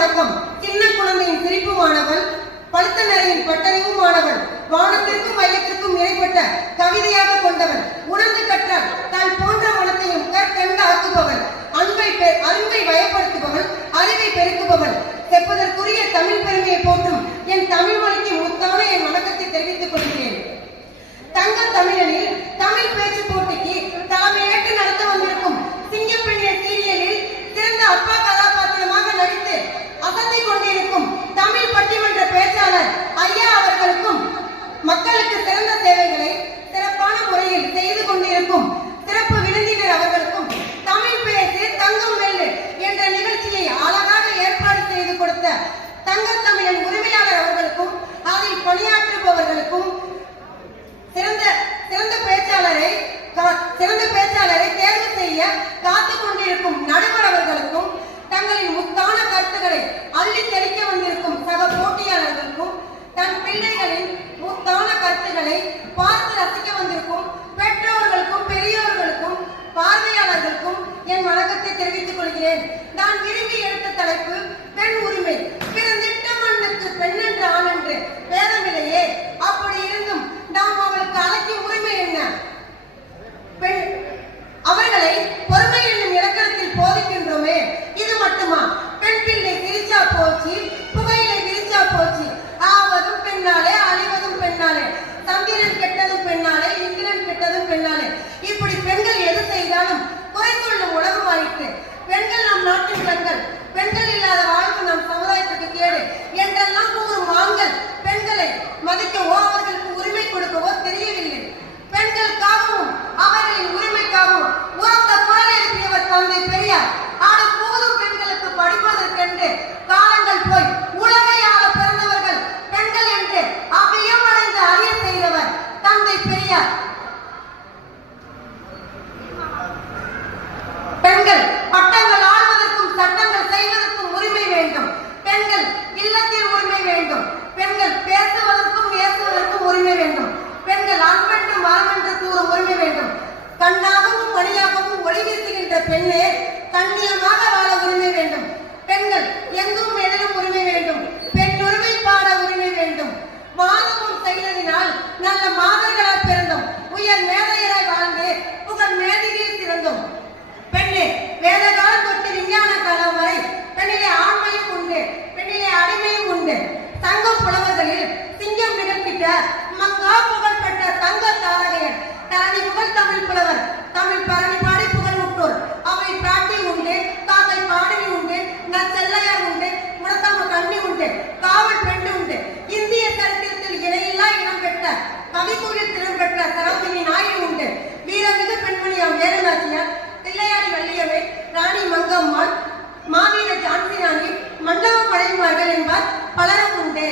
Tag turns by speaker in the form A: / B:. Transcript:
A: வணக்கம். சின்ன குழந்தையின் சிரிப்புமானவள் பழுத்த நிலையின் பட்டறிவுமானவள் வானத்திற்கும் மையத்திற்கும் இடைப்பட்ட கவிதையாக கொண்டவன் உணர்ந்து கற்றால் தான் போன்ற மனத்தையும் கற்கண்டு ஆக்குபவன் அன்பை அன்பை வயப்படுத்துபவன் அறிவை பெருக்குபவன். செப்பதற்குரிய தமிழ் பெருமையை போற்றும் என் தமிழ் மொழிக்கு தங்க உரிமையாளர் அவர்களுக்கும் அதில் பணியாற்றுபவர்களுக்கும் சிறந்த சிறந்த பேச்சாளரை சிறந்த பேச்சாளரை தேர்வு செய்ய காத்து கொண்டிருக்கும் நடுவர் அவர்களுக்கும் தங்களின் முத்தான கருத்துக்களை அள்ளி தெளிக்க வந்திருக்கும் சக போட்டியாளர்களுக்கும் தன் பிள்ளைகளின் முத்தான கருத்துக்களை பார்த்து ரசிக்க வந்திருக்கும் பெற்றோர்களுக்கும் பெரியோர்களுக்கும் பார்வையாளர் தெரிவித்துக் கொள்கிறேன். நான் விரும்பி எடுத்த தலைப்பு பெண் உரிமை. நம்ம வழங்குவார்கள் என்பார் பலரும் உண்டு.